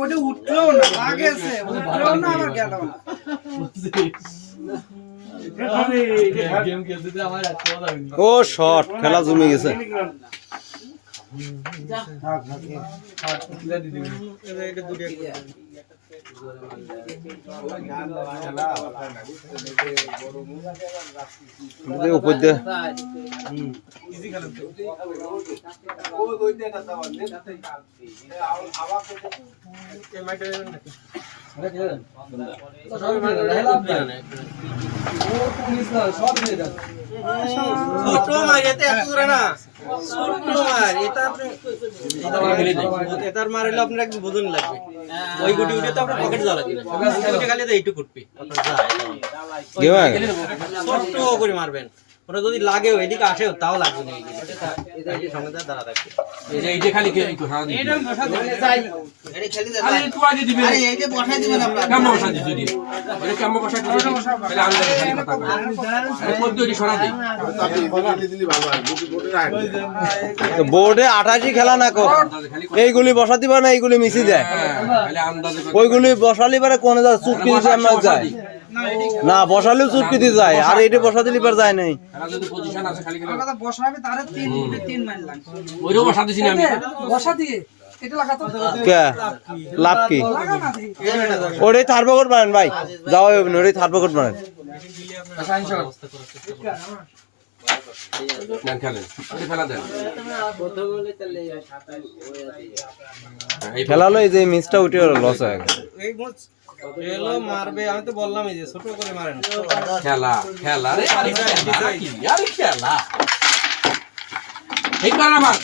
ওটা উঠলো না, লাগেছে উঠলো না, আবার গেল না। ও শট, খেলা জমে গেছে। উপর দিয়ে মারবেন ওটা যদি লাগে এদিকে আসে তাও লাগবে না। বোর্ডে 28 খেলা না কর, এইগুলি বসা দিবা না, এইগুলি মিশি যায়, ওইগুলি বসালি পারে কোনে যায় চুটকি দিতে আমরা যায় না, বসালেও চুটকি দিতে যায়, আর এইটা বসা দিলি পার যায় নাই। বসাবে তারে 3 মাইল লাগবে, ওইরও বসা দিছি না আমি, বসা দিয়ে এটা লাগাতো লাভ কি ওটাই থার্ড পকেট বানান ভাই, যাও ওটাই থার্ড পকেট বানান। খেলালো এই যে মিসটা উঠে লস হয়ে গেছে। মারবে আমি তো বললাম এই যে ছোট করে মারেন খেলা খেলা রে, আরে খেলা এই কারণ আমার